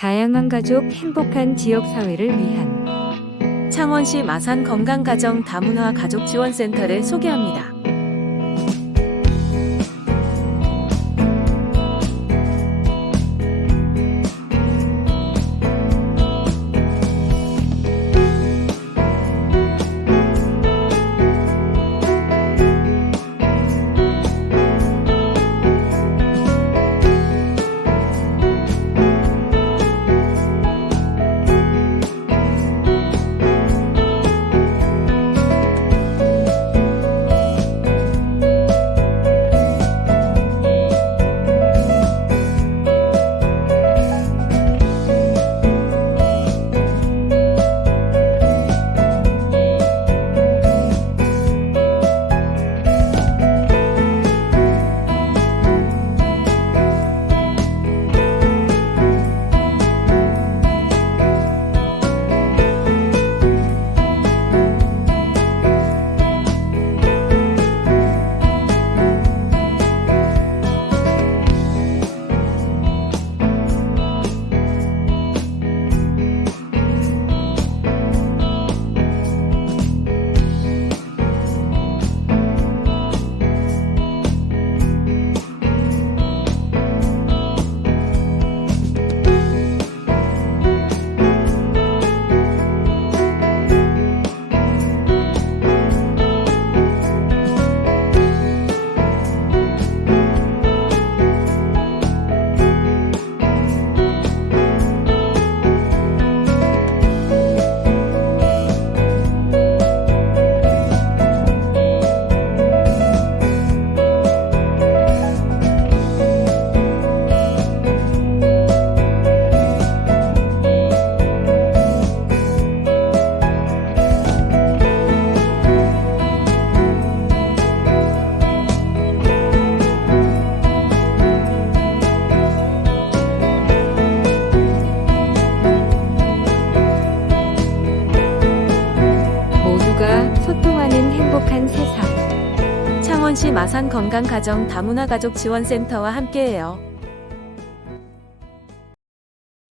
다양한 가족 행복한 지역 사회를 위한 창원시 마산 건강가정 다문화 가족 지원센터를 소개합니다. 행복한 세상. 창원시 마산 건강가정 다문화 가족 지원센터와 함께해요.